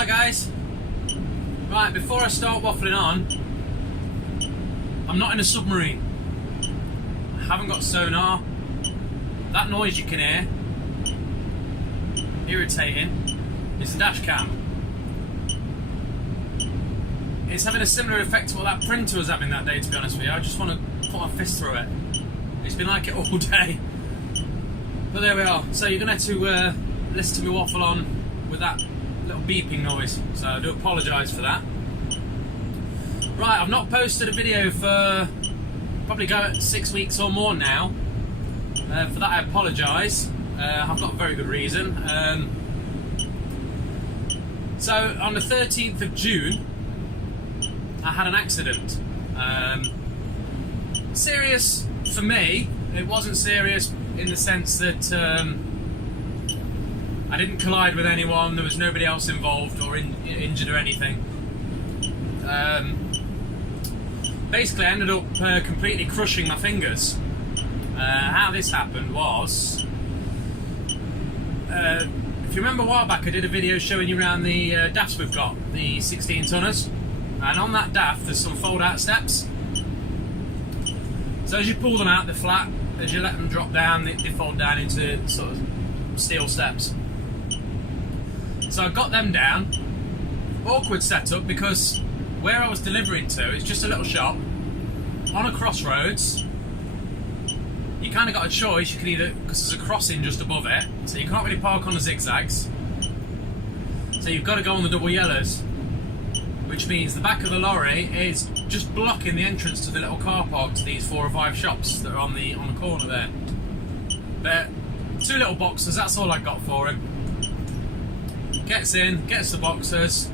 Hi guys. Right, before I start waffling on, I'm not in a submarine. I haven't got sonar. That noise you can hear, irritating, is the dash cam. It's having a similar effect to what that printer was having that day, to be honest with you. I just want to put my fist through it. It's been like it all day. But there we are. So you're going to have to listen to me waffle on with that little beeping noise. So I do apologise for that. Right, I've not posted a video for probably 6 weeks or more now. For that I apologise. I've got a very good reason. So on the 13th of June, I had an accident. Serious for me. It wasn't serious in the sense that I didn't collide with anyone, there was nobody else involved or injured or anything. Basically I ended up completely crushing my fingers. How this happened was, if you remember a while back I did a video showing you around the DAFs we've got, the 16 tonners, and on that DAF there's some fold out steps. So as you pull them out they're flat, as you let them drop down they fold down into sort of steel steps. So I got them down. Awkward setup because where I was delivering to is just a little shop on a crossroads. You kind of got a choice. You can either, because there's a crossing just above it, so you can't really park on the zigzags. So you've got to go on the double yellows, which means the back of the lorry is just blocking the entrance to the little car park to these 4 or 5 shops that are on the corner there. But 2 little boxes, that's all I got for him. Gets in, gets the boxers,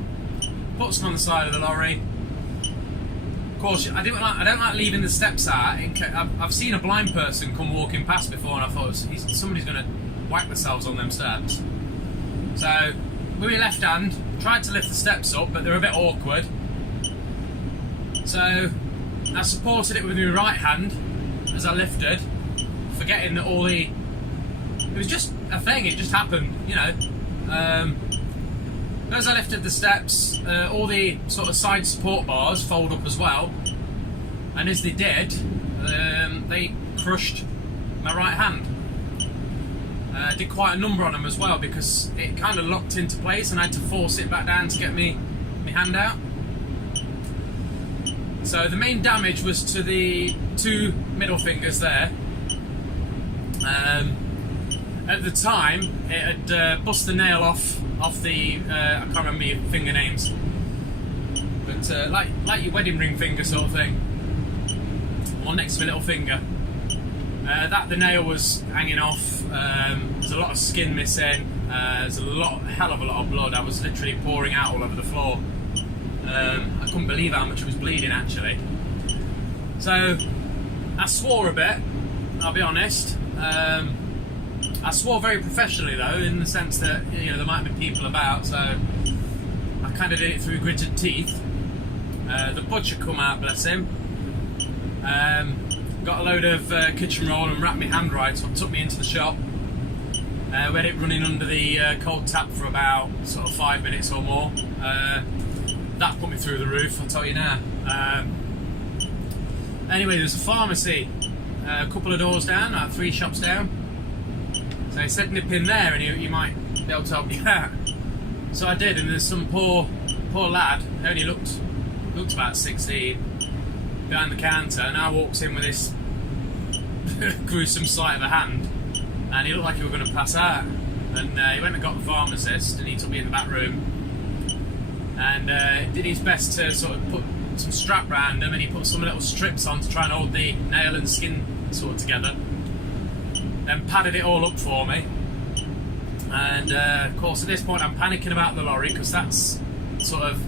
puts them on the side of the lorry. Of course, I don't like leaving the steps out. I've seen a blind person come walking past before, and I thought somebody's going to whack themselves on them steps. So with my left hand, tried to lift the steps up, but they're a bit awkward. So I supported it with my right hand as I lifted, forgetting that it was just a thing. It just happened, you know. As I lifted the steps, all the sort of side support bars fold up as well, and as they did, they crushed my right hand. Did quite a number on them as well because it kind of locked into place and I had to force it back down to get my hand out. So the main damage was to the 2 middle fingers there. At the time, it had bust the nail off the, I can't remember your finger names, but like your wedding ring finger sort of thing, or next to my little finger. The nail was hanging off, there's a lot of skin missing, there's hell of a lot of blood. I was literally pouring out all over the floor. I couldn't believe how much it was bleeding actually. So I swore a bit, I'll be honest. I swore very professionally though, in the sense that, you know, there might be people about, so I kind of did it through gritted teeth. The butcher come out, bless him. Got a load of kitchen roll and wrapped my hand right up, took me into the shop. We had it running under the cold tap for about sort of 5 minutes or more. That put me through the roof, I'll tell you now. Anyway, there's a pharmacy a couple of doors down, like 3 shops down. So he said nip in there and you might be able to help me out. So I did, and there's some poor lad, he only looked about 16, behind the counter, and I walks in with this gruesome sight of a hand, and he looked like he was going to pass out. And he went and got the pharmacist, and he took me in the back room, and did his best to sort of put some strap round him, and he put some little strips on to try and hold the nail and skin sort of together. Then padded it all up for me, and of course at this point I'm panicking about the lorry because that's sort of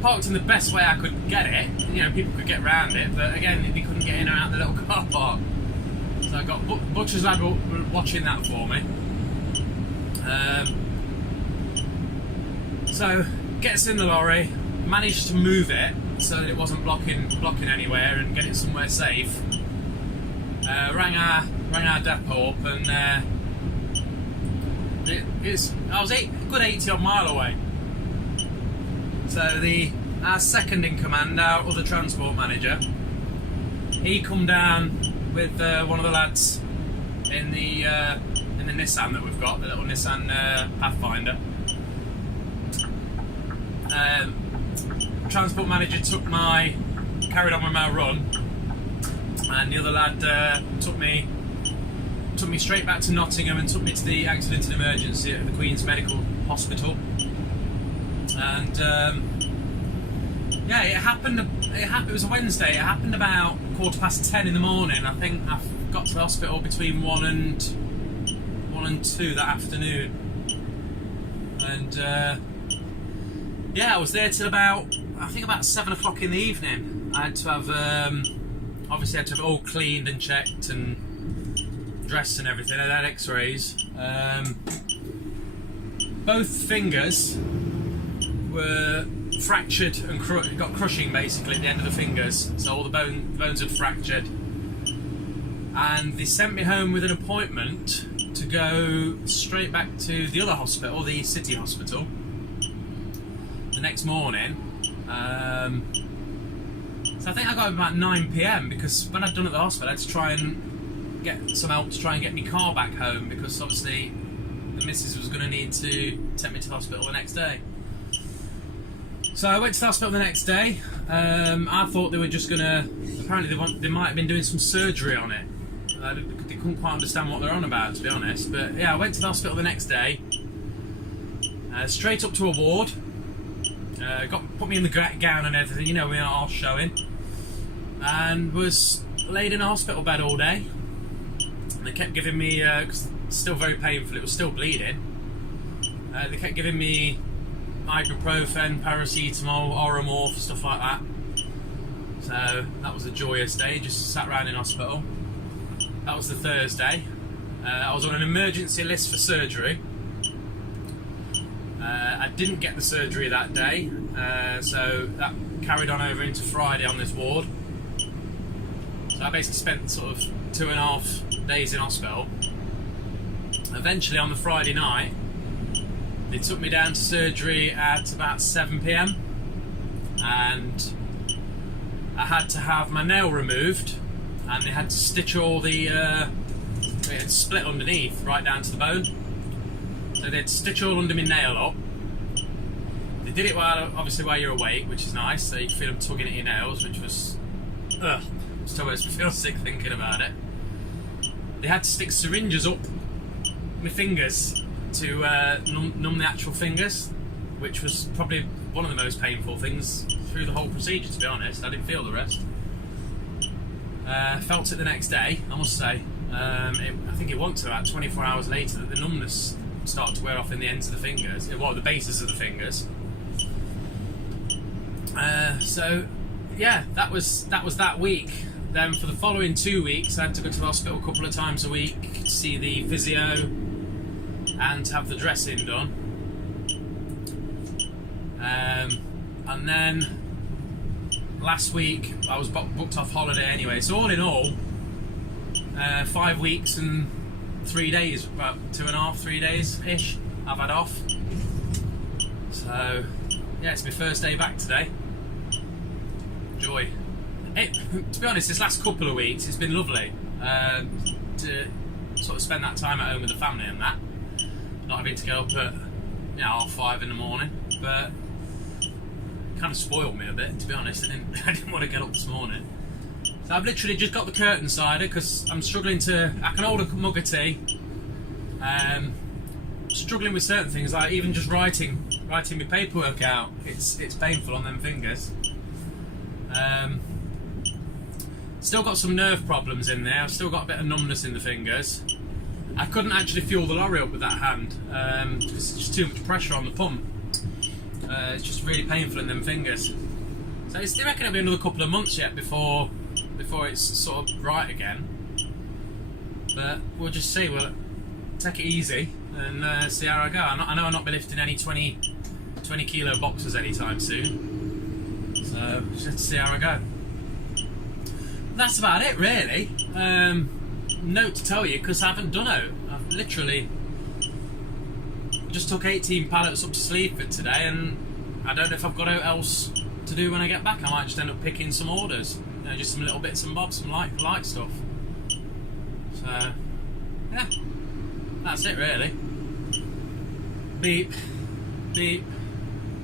parked in the best way I could get it. You know, people could get around it, but again they couldn't get in or out the little car park. So I got butcher's lad watching that for me. So gets in the lorry, managed to move it so that it wasn't blocking anywhere and get it somewhere safe. Rang our depot up, and I was a good 80 odd mile away. So our second in command, our other transport manager, he come down with one of the lads in the Nissan that we've got, the little Nissan Pathfinder. Transport manager carried on with my run, and the other lad took me straight back to Nottingham and took me to the accident and emergency at the Queen's Medical Hospital. And yeah, it happened. It was a Wednesday. It happened about 10:15 in the morning. I think I got to the hospital between 1 and 2 that afternoon. And yeah, I was there till about 7 o'clock in the evening. I had to have obviously had to have it all cleaned and checked and dressed and everything. I had X-rays. Both fingers were fractured and got crushing basically at the end of the fingers, so all the bones had fractured, and they sent me home with an appointment to go straight back to the other hospital, the city hospital, the next morning. So I think I got about 9 PM because when I'd done at the hospital I had to try and get some help to try and get my car back home, because obviously the missus was going to need to take me to the hospital the next day. So I went to the hospital the next day. I thought they were just going to... Apparently they might have been doing some surgery on it. They couldn't quite understand what they're on about, to be honest. But yeah, I went to the hospital the next day. Straight up to a ward. Put me in the gown and everything, you know, we are all showing. And was laid in a hospital bed all day. And they kept giving me... cause it's still very painful, it was still bleeding. They kept giving me ibuprofen, paracetamol, Oromorph, stuff like that. So that was a joyous day, just sat around in hospital. That was the Thursday. I was on an emergency list for surgery. I didn't get the surgery that day, so that carried on over into Friday on this ward. So I basically spent sort of 2.5 days in hospital. Eventually on the Friday night, they took me down to surgery at about 7 PM, and I had to have my nail removed, and they had to stitch all the it had split underneath right down to the bone, so they'd stitch all under my nail up. They did it while you're awake, which is nice, so you can feel them tugging at your nails, which was still makes me feel sick thinking about it. They had to stick syringes up my fingers to numb the actual fingers, which was probably one of the most painful things through the whole procedure, to be honest. I didn't feel the rest. Felt it the next day, I must say. I think it wasn't about 24 hours later that the numbness started to wear off in the ends of the fingers, the bases of the fingers. So yeah, that was that week. Then for the following 2 weeks I had to go to the hospital a couple of times a week to see the physio and have the dressing done. And then last week I was booked off holiday anyway, so all in all 5 weeks and 3 days, about 2.5, 3 days ish I've had off. So yeah, it's my first day back today. Joy. To be honest, this last couple of weeks it's been lovely to sort of spend that time at home with the family and that, not having to get up at 5:30 in the morning. But it kind of spoiled me a bit, to be honest. I didn't want to get up this morning, so I've literally just got the curtain cider because I'm struggling to... I can hold a mug of tea. Struggling with certain things, like even just writing my paperwork out. It's painful on them fingers. Still got some nerve problems in there. I've still got a bit of numbness in the fingers. I couldn't actually fuel the lorry up with that hand because it's just too much pressure on the pump. It's just really painful in them fingers. So I reckon it'll be another couple of months yet before it's sort of right again. But we'll just see. We'll take it easy and see how I go. I know I'll not be lifting any 20 kilo boxes anytime soon. So just have to see how I go. That's about it, really. Note to tell you, because I haven't done it. I've literally just took 18 pallets up to Sleaford today, and I don't know if I've got anything else to do when I get back. I might just end up picking some orders, you know, just some little bits and bobs, some light stuff. So yeah, that's it really. Beep, beep,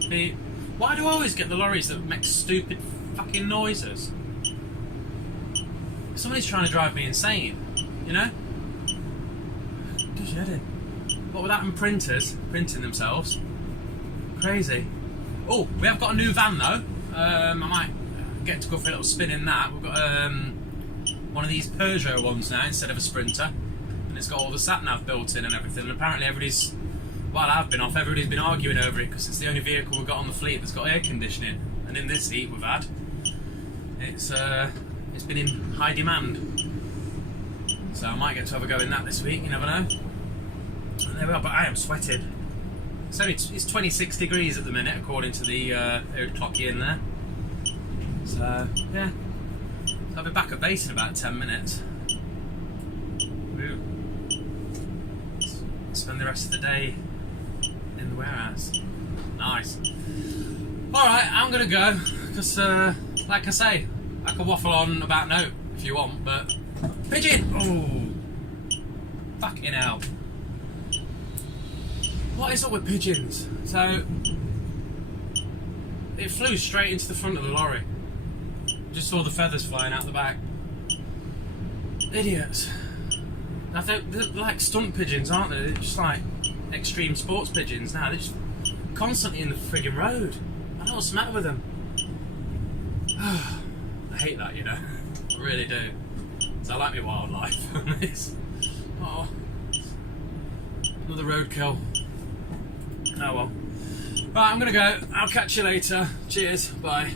beep. Why do I always get the lorries that make stupid fucking noises? Somebody's trying to drive me insane, you know? Does your head in? What with that and printers printing themselves? Crazy. Oh, we have got a new van though. I might get to go for a little spin in that. We've got one of these Peugeot ones now instead of a Sprinter, and it's got all the sat nav built in and everything. And apparently everybody's, while I've been off, everybody's been arguing over it because it's the only vehicle we've got on the fleet that's got air conditioning. And in this heat we've had, it's been in high demand. So I might get to have a go in that this week. You never know. And there we are. But I am sweating. So it's 26 degrees at the minute, according to the clocky in there. So yeah, so I'll be back at base in about 10 minutes. Woo. Spend the rest of the day in the warehouse. Nice. Alright, I'm gonna go, because like I say, I could waffle on about note if you want, but pigeon! Oh, fucking hell. What is up with pigeons? So, it flew straight into the front of the lorry. Just saw the feathers flying out the back. Idiots. I think they're like stunt pigeons, aren't they? They're just like extreme sports pigeons now. They're just constantly in the frigging road. I don't know what's the matter with them. I hate that, you know. I really do. So I like my wildlife. Oh, another roadkill. Oh well. Right, I'm gonna go. I'll catch you later. Cheers. Bye.